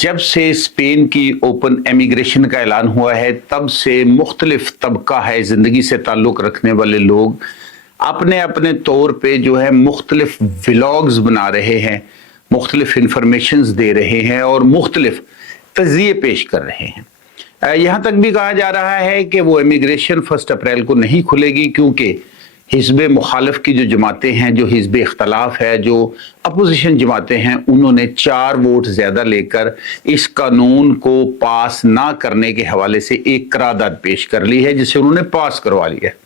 जब से स्पेन की ओपन एमिग्रेशन का ऐलान हुआ है तब से मुख्तलिफ तबका है ज़िंदगी से ताल्लुक़ रखने वाले लोग अपने अपने तौर पे जो है मुख्तलिफ व्लॉग्स बना रहे हैं, मुख्तलिफ इंफॉर्मेशंस दे रहे हैं और मुख्तलिफ तज़िये पेश कर रहे हैं। यहाँ तक भी कहा जा रहा है कि वो इमिग्रेशन 1 अप्रैल को नहीं खुलेगी क्योंकि हिज़्ब मुखालिफ की जो जमातें हैं, जो हिज़्ब इख्तलाफ है, जो अपोजिशन जमातें हैं, उन्होंने 4 वोट ज़्यादा लेकर इस कानून को पास ना करने के हवाले से एक करारदाद पेश कर ली है जिसे उन्होंने पास करवा लिया है।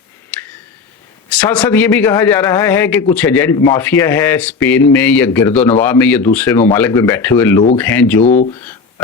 साथ साथ ये भी कहा जा रहा है कि कुछ एजेंट माफिया है स्पेन में या गिरदोनवा में या दूसरे ममालिक में बैठे हुए लोग हैं जो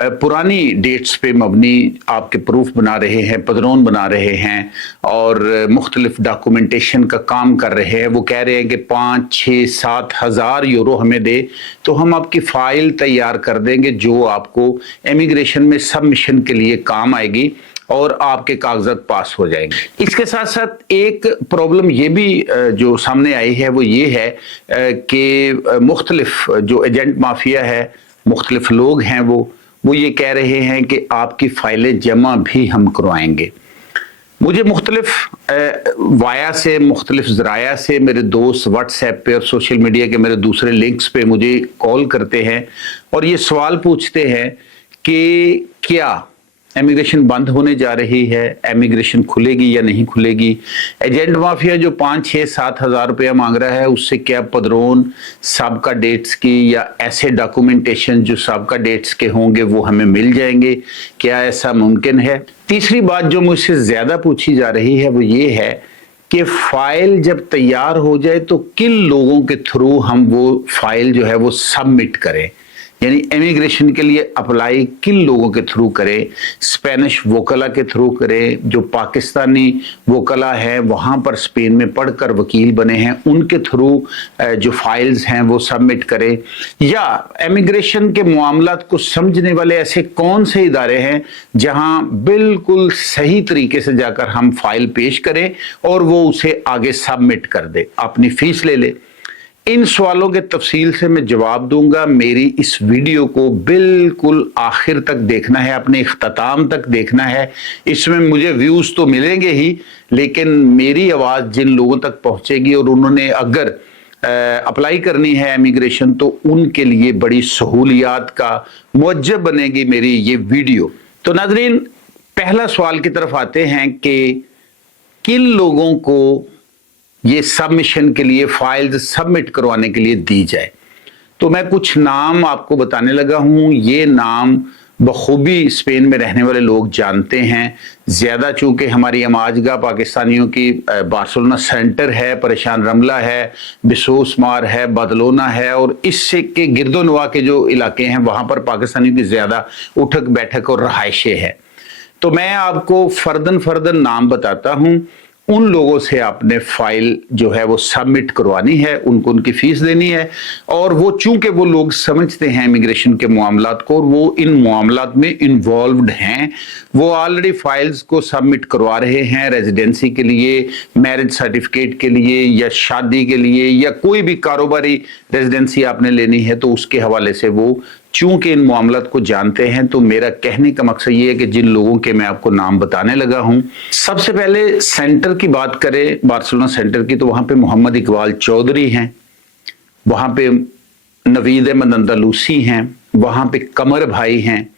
पुरानी डेट्स पे मबनी आपके प्रूफ बना रहे हैं, पदरोन बना रहे हैं और मुख्तलिफ डॉक्यूमेंटेशन का काम कर रहे हैं। वो कह रहे हैं कि 5, 6, 7 हज़ार यूरो हमें दे तो हम आपकी फ़ाइल तैयार कर देंगे जो आपको इमिग्रेशन में सबमिशन के लिए काम आएगी और आपके कागजात पास हो जाएंगे। इसके साथ साथ एक प्रॉब्लम ये भी जो सामने आई है वो ये है कि मुख्तलिफ जो एजेंट माफिया है, मुख्तलिफ लोग हैं वो ये कह रहे हैं कि आपकी फाइलें जमा भी हम करवाएंगे। मुझे मुख्तलिफ वाया से, मुख्तलिफ ज़राया से मेरे दोस्त व्हाट्सएप पे और सोशल मीडिया के मेरे दूसरे लिंक्स पे मुझे कॉल करते हैं और ये सवाल पूछते हैं कि क्या इमिग्रेशन बंद होने जा रही है, इमिग्रेशन खुलेगी या नहीं खुलेगी। एजेंट माफिया जो 5, 6, 7 हज़ार रुपया मांग रहा है उससे क्या पदरोन साबका डेट्स की या ऐसे डॉक्यूमेंटेशन जो साबका डेट्स के होंगे वो हमें मिल जाएंगे, क्या ऐसा मुमकिन है। तीसरी बात जो मुझसे ज़्यादा पूछी जा रही है वो ये है कि फ़ाइल जब तैयार हो जाए तो किन लोगों के थ्रू हम वो फ़ाइल जो है वो सबमिट करें, यानी इमिग्रेशन के लिए अप्लाई किन लोगों के थ्रू करें। स्पेनिश वोकला के थ्रू करें, जो पाकिस्तानी वोकला है वहाँ पर स्पेन में पढ़कर वकील बने हैं उनके थ्रू जो फाइल्स हैं वो सबमिट करें, या इमिग्रेशन के मामलात को समझने वाले ऐसे कौन से इदारे हैं जहाँ बिल्कुल सही तरीके से जाकर हम फाइल पेश करें और वो उसे आगे सबमिट कर दे, अपनी फीस ले ले। इन सवालों के तफसील से मैं जवाब दूंगा। मेरी इस वीडियो को बिल्कुल आखिर तक देखना है, अपने इख्तिताम तक देखना है। इसमें मुझे व्यूज़ तो मिलेंगे ही, लेकिन मेरी आवाज़ जिन लोगों तक पहुंचेगी और उन्होंने अगर अप्लाई करनी है इमिग्रेशन तो उनके लिए बड़ी सहूलियात का मुअज्जब बनेगी मेरी ये वीडियो। तो नाज़रीन, पहला सवाल की तरफ आते हैं कि किन लोगों को ये सबमिशन के लिए फाइल्स सबमिट करवाने के लिए दी जाए। तो मैं कुछ नाम आपको बताने लगा हूं। ये नाम बखूबी स्पेन में रहने वाले लोग जानते हैं। ज़्यादा चूंकि हमारी अमाजगा पाकिस्तानियों की बार्सिलोना सेंटर है, परेशान रमला है, बिसोस मार है, बदलोना है और इससे के गिरदोनवा के जो इलाके हैं वहाँ पर पाकिस्तानियों की ज़्यादा उठक बैठक और रहायशें हैं। तो मैं आपको फर्दन नाम बताता हूँ। उन लोगों से आपने फाइल जो है वो सबमिट करवानी है, उनको उनकी फीस देनी है और वो चूंकि वो लोग समझते हैं इमिग्रेशन के मामलात को और वो इन मामलात में इन्वॉल्व्ड हैं, वो ऑलरेडी फाइल्स को सबमिट करवा रहे हैं रेजिडेंसी के लिए, मैरिज सर्टिफिकेट के लिए या शादी के लिए या कोई भी कारोबारी रेजिडेंसी आपने लेनी है तो उसके हवाले से वो चूंकि इन मामलात को जानते हैं। तो मेरा कहने का मकसद ये है कि जिन लोगों के मैं आपको नाम बताने लगा हूं, सबसे पहले सेंटर की बात करें, बार्सिलोना सेंटर की, तो वहां पे मोहम्मद इकबाल चौधरी हैं, वहां पे नवीद अहमद अंदालूसी हैं, वहां पे कमर भाई हैं।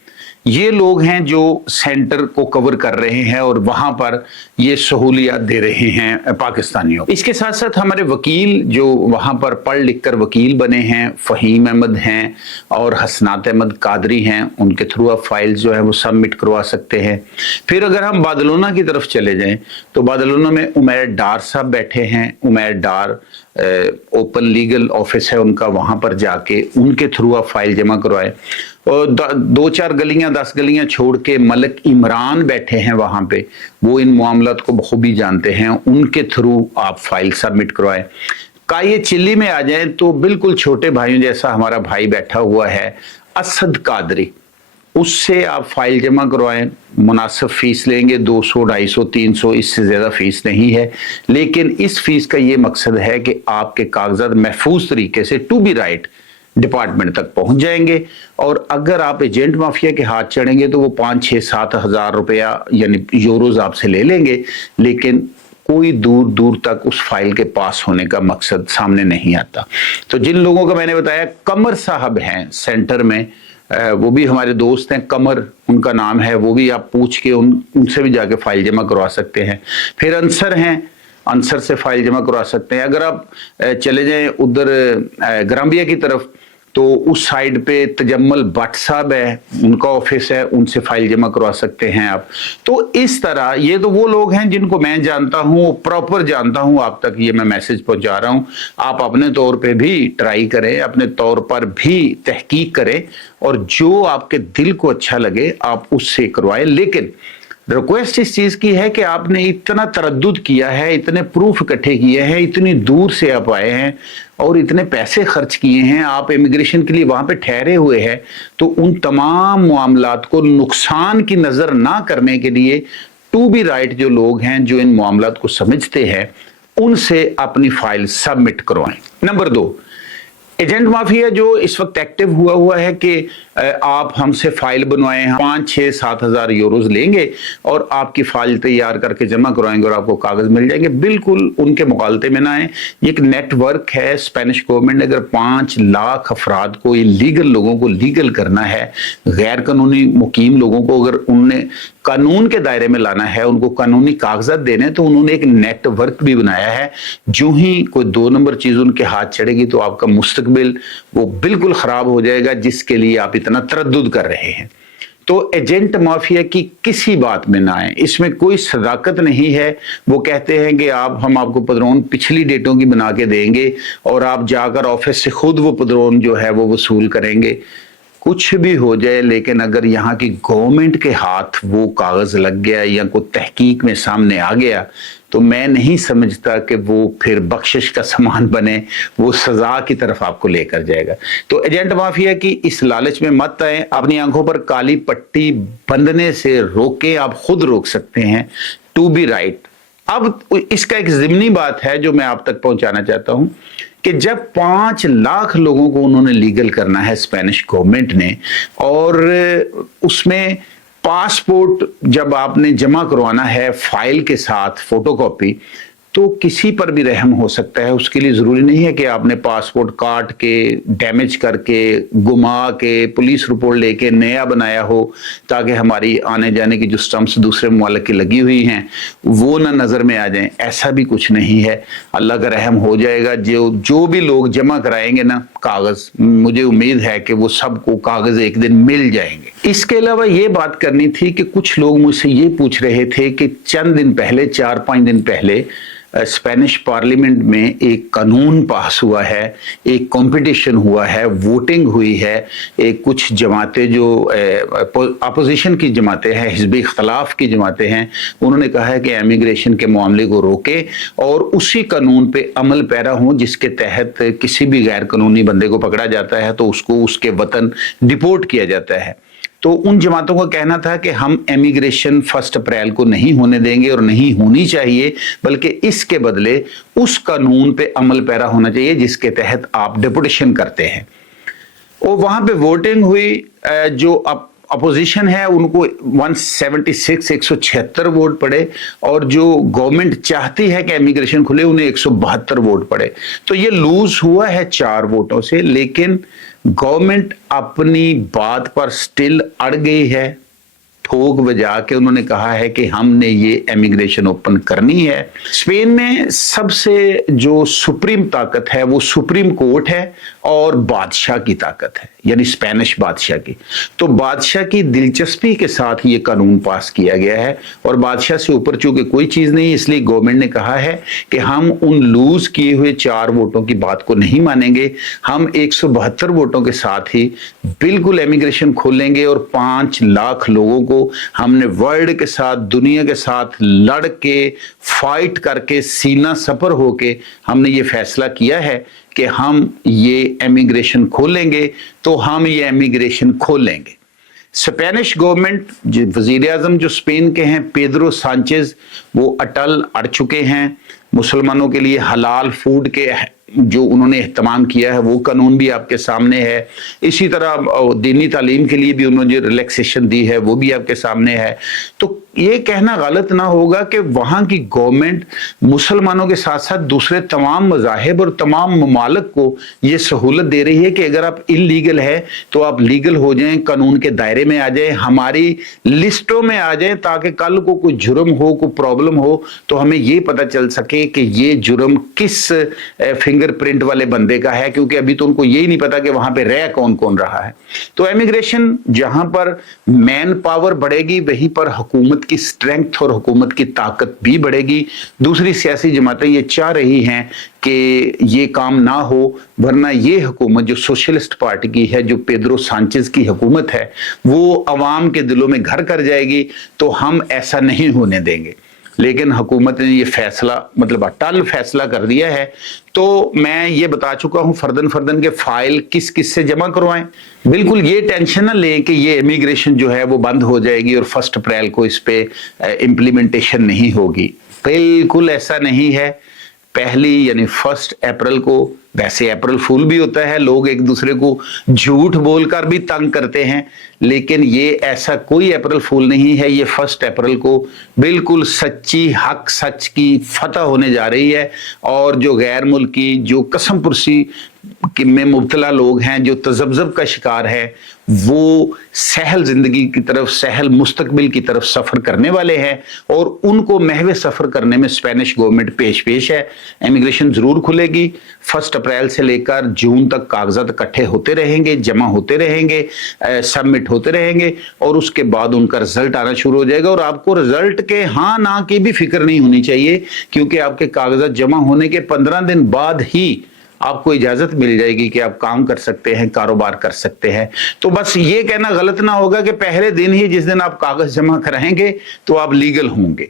ये लोग हैं जो सेंटर को कवर कर रहे हैं और वहां पर ये सहूलियात दे रहे हैं पाकिस्तानियों। इसके साथ साथ हमारे वकील जो वहां पर पढ़ लिख कर वकील बने हैं, फ़हीम अहमद हैं और हसनात अहमद कादरी हैं, उनके थ्रू आप फाइल्स जो है वो सबमिट करवा सकते हैं। फिर अगर हम बादलोना की तरफ चले जाएं तो बादलोना में उमैर डार साहब बैठे हैं। उमैर डार ओपन लीगल ऑफिस है उनका, वहां पर जाके उनके थ्रू आप फाइल जमा करवाएं। और 2-4 गलियां 10 गलियां छोड़ के मलिक इमरान बैठे हैं वहां पे, वो इन मामलात को बखूबी जानते हैं, उनके थ्रू आप फाइल सबमिट करवाएं। काये चिल्ली में आ जाएं तो बिल्कुल छोटे भाइयों जैसा हमारा भाई बैठा हुआ है असद कादरी, उससे आप फाइल जमा करवाएं। मुनासिब फीस लेंगे, 200, 250, 300, इससे ज़्यादा फीस नहीं है, लेकिन इस फीस का ये मकसद है कि आपके कागजात महफूज तरीके से टू बी राइट डिपार्टमेंट तक पहुंच जाएंगे। और अगर आप एजेंट माफिया के हाथ चढ़ेंगे तो वो 5-6-7 हज़ार रुपया यानी यूरोज आपसे ले लेंगे, लेकिन कोई दूर दूर तक उस फाइल के पास होने का मकसद सामने नहीं आता। तो जिन लोगों का मैंने बताया, कमर साहब हैं सेंटर में, वो भी हमारे दोस्त हैं, कमर उनका नाम है, वो भी आप पूछ के उनसे भी जाके फाइल जमा करवा सकते हैं। फिर अंसर हैं, अंसर से फाइल जमा करवा सकते हैं। अगर आप चले जाएं उधर ग्राम्बिया की तरफ तो उस साइड पे तजम्मल भट्ट साहब है, उनका ऑफिस है, उनसे फाइल जमा करवा सकते हैं आप। तो इस तरह ये तो वो लोग हैं जिनको मैं जानता हूँ, प्रॉपर जानता हूँ, आप तक ये मैं मैसेज पहुंचा रहा हूँ। आप अपने तौर पे भी ट्राई करें, अपने तौर पर भी तहकीक करें और जो आपके दिल को अच्छा लगे आप उससे करवाएं। लेकिन रिक्वेस्ट इस चीज की है कि आपने इतना तरद्दुद किया है, इतने प्रूफ इकट्ठे किए हैं, इतनी दूर से आप आए हैं और इतने पैसे खर्च किए हैं, आप इमिग्रेशन के लिए वहां पे ठहरे हुए हैं, तो उन तमाम मामलात को नुकसान की नजर ना करने के लिए टू बी राइट जो लोग हैं, जो इन मामलात को समझते हैं, उनसे अपनी फाइल सबमिट करवाएं। नंबर 2, एजेंट माफिया जो इस वक्त एक्टिव हुआ है कि आप हमसे फाइल बनवाएं, 5-6-7 हज़ार यूरोज लेंगे और आपकी फाइल तैयार करके जमा करवाएंगे और आपको कागज मिल जाएंगे। बिल्कुल उनके मुगालते में ना आए। ये एक नेटवर्क है। स्पेनिश गवर्नमेंट ने अगर 5 लाख अफराद को, इलीगल लोगों को लीगल करना है, गैर कानूनी मुकीम लोगों को अगर उनने कानून के दायरे में लाना है, उनको कानूनी कागजात देने, तो उन्होंने एक नेटवर्क भी बनाया है। जो ही कोई 2 नंबर चीज उनके हाथ चढ़ेगी तो आपका मुस्तकबिल वो बिल्कुल खराब हो जाएगा, जिसके लिए आप इतना तरद्दुद कर रहे हैं। तो एजेंट माफिया की किसी बात में ना आए, इसमें कोई सदाकत नहीं है। वो कहते हैं कि हम आपको पदरोन पिछली डेटों की बना के देंगे और आप जाकर ऑफिस से खुद वो पदरोन जो है वो वसूल करेंगे। कुछ भी हो जाए, लेकिन अगर यहाँ की गवर्नमेंट के हाथ वो कागज लग गया या कोई तहकीक में सामने आ गया, तो मैं नहीं समझता कि वो फिर बख्शिश का सामान बने, वो सजा की तरफ आपको लेकर जाएगा। तो एजेंट माफिया की इस लालच में मत आए। अपनी आंखों पर काली पट्टी बंधने से रोके, आप खुद रोक सकते हैं। To be right. अब इसका एक ज़िमनी बात है जो मैं आप तक पहुंचाना चाहता हूं कि जब 5 लाख लोगों को उन्होंने लीगल करना है स्पेनिश गवर्नमेंट ने, और उसमें पासपोर्ट जब आपने जमा करवाना है फाइल के साथ फोटोकॉपी, तो किसी पर भी रहम हो सकता है। उसके लिए जरूरी नहीं है कि आपने पासपोर्ट काट के, डैमेज करके, गुमा के, पुलिस रिपोर्ट लेके नया बनाया हो ताकि हमारी आने जाने की जो स्टम्प्स दूसरे मुमालिक की लगी हुई हैं वो ना नजर में आ जाएं। ऐसा भी कुछ नहीं है। अल्लाह का रहम हो जाएगा। जो भी लोग जमा कराएंगे ना कागज, मुझे उम्मीद है कि वो सबको कागज एक दिन मिल जाएंगे। इसके अलावा ये बात करनी थी कि कुछ लोग मुझसे ये पूछ रहे थे कि चंद दिन पहले, 4-5 दिन पहले स्पेनिश पार्लियामेंट में एक कानून पास हुआ है, एक कंपटीशन हुआ है, वोटिंग हुई है। एक कुछ जमातें जो अपोजिशन की जमातें हैं, हिज़्ब इख्तिलाफ की जमातें हैं, उन्होंने कहा है कि इमिग्रेशन के मामले को रोके और उसी कानून पे अमल पैरा हों जिसके तहत किसी भी गैर कानूनी बंदे को पकड़ा जाता है तो उसको उसके वतन डिपोर्ट किया जाता है। तो उन जमातों का कहना था कि हम इमिग्रेशन 1 अप्रैल को नहीं होने देंगे और नहीं होनी चाहिए, बल्कि इसके बदले उस कानून पे अमल पैरा होना चाहिए जिसके तहत आप डिपोटेशन करते हैं। और वहां पे वोटिंग हुई। जो अपोजिशन है उनको 176 वोट पड़े और जो गवर्नमेंट चाहती है कि इमिग्रेशन खुले उन्हें 172 वोट पड़े। तो ये लूज हुआ है 4 वोटों से, लेकिन गवर्नमेंट अपनी बात पर स्टिल अड़ गई है। ठोक बजा के उन्होंने कहा है कि हमने ये इमिग्रेशन ओपन करनी है। स्पेन में सबसे जो सुप्रीम ताकत है वो सुप्रीम कोर्ट है और बादशाह की ताकत है, यानी स्पेनिश बादशाह की। तो बादशाह की दिलचस्पी के साथ ये कानून पास किया गया है और बादशाह से ऊपर चूंकि कोई चीज नहीं, इसलिए गवर्नमेंट ने कहा है कि हम उन लूज किए हुए 4 वोटों की बात को नहीं मानेंगे। हम 172 वोटों के साथ ही बिल्कुल इमिग्रेशन खोलेंगे और 5 लाख लोगों को हमने वर्ल्ड के साथ, दुनिया के साथ लड़ के, फाइट करके, सीना सपर होके हमने ये फैसला किया है कि हम ये इमिग्रेशन खोलेंगे। तो हम ये इमिग्रेशन खोलेंगे। स्पेनिश गवर्नमेंट, जो वजीर आजम जो स्पेन के हैं पेड्रो सांचेज, वो अटल अड़ चुके हैं। मुसलमानों के लिए हलाल फूड के जो उन्होंने इहतमाम किया है वो कानून भी आपके सामने है। इसी तरह दीनी तालीम के लिए भी उन्होंने जो रिलैक्सेशन दी है वो भी आपके सामने है। तो ये कहना गलत ना होगा कि वहां की गवर्नमेंट मुसलमानों के साथ साथ दूसरे तमाम मज़ाहिब और तमाम ममालिक को ये सहूलत दे रही है कि अगर आप इलीगल है तो आप लीगल हो जाएं, कानून के दायरे में आ जाएं, हमारी लिस्टों में आ जाएं, ताकि कल को कोई जुर्म हो, कोई प्रॉब्लम हो तो हमें ये पता चल सके कि ये जुर्म किस फिंगरप्रिंट वाले बंदे का है, क्योंकि अभी तो उनको यही नहीं पता कि वहां पे रह कौन कौन रहा है। तो इमिग्रेशन जहां पर मैन पावर बढ़ेगी वहीं पर हुकूमत की स्ट्रेंथ और हुकूमत की ताकत भी बढ़ेगी। दूसरी सियासी जमातें ये चाह रही हैं कि ये काम ना हो, वरना ये हुकूमत जो सोशलिस्ट पार्टी की है, जो पेड्रो सांचेज की हुकूमत है, वो अवाम के दिलों में घर कर जाएगी। तो हम ऐसा नहीं होने देंगे। लेकिन हुकूमत ने ये फैसला मतलब अटल फैसला कर दिया है। तो मैं ये बता चुका हूं फर्दन फर्दन के फाइल किस किस से जमा करवाएं। बिल्कुल ये टेंशन ना लें कि ये इमिग्रेशन जो है वो बंद हो जाएगी और 1 अप्रैल को इस पे इम्प्लीमेंटेशन नहीं होगी। बिल्कुल ऐसा नहीं है। पहली यानी 1 अप्रैल को, वैसे अप्रैल फूल भी होता है, लोग एक दूसरे को झूठ बोलकर भी तंग करते हैं, लेकिन ये ऐसा कोई अप्रैल फूल नहीं है। ये 1 अप्रैल को बिल्कुल सच्ची हक सच की फतह होने जा रही है। और जो गैर मुल्की, जो कसम पुरसी में मुब्तला लोग हैं, जो तजब्जब का शिकार है, वो सहल जिंदगी की तरफ, सहल मुस्तकबिल की तरफ सफर करने वाले हैं और उनको महवे सफर करने में स्पेनिश गवर्नमेंट पेश है। इमिग्रेशन जरूर खुलेगी। 1 अप्रैल से लेकर जून तक कागजात इकट्ठे होते रहेंगे, जमा होते रहेंगे, सबमिट होते रहेंगे और उसके बाद उनका रिजल्ट आना शुरू हो जाएगा। और आपको रिजल्ट के हाँ ना की भी फिक्र नहीं होनी चाहिए, क्योंकि आपके कागजात जमा होने के 15 दिन बाद ही आपको इजाजत मिल जाएगी कि आप काम कर सकते हैं, कारोबार कर सकते हैं। तो बस ये कहना गलत ना होगा कि पहले दिन ही जिस दिन आप कागज जमा कराएंगे तो आप लीगल होंगे।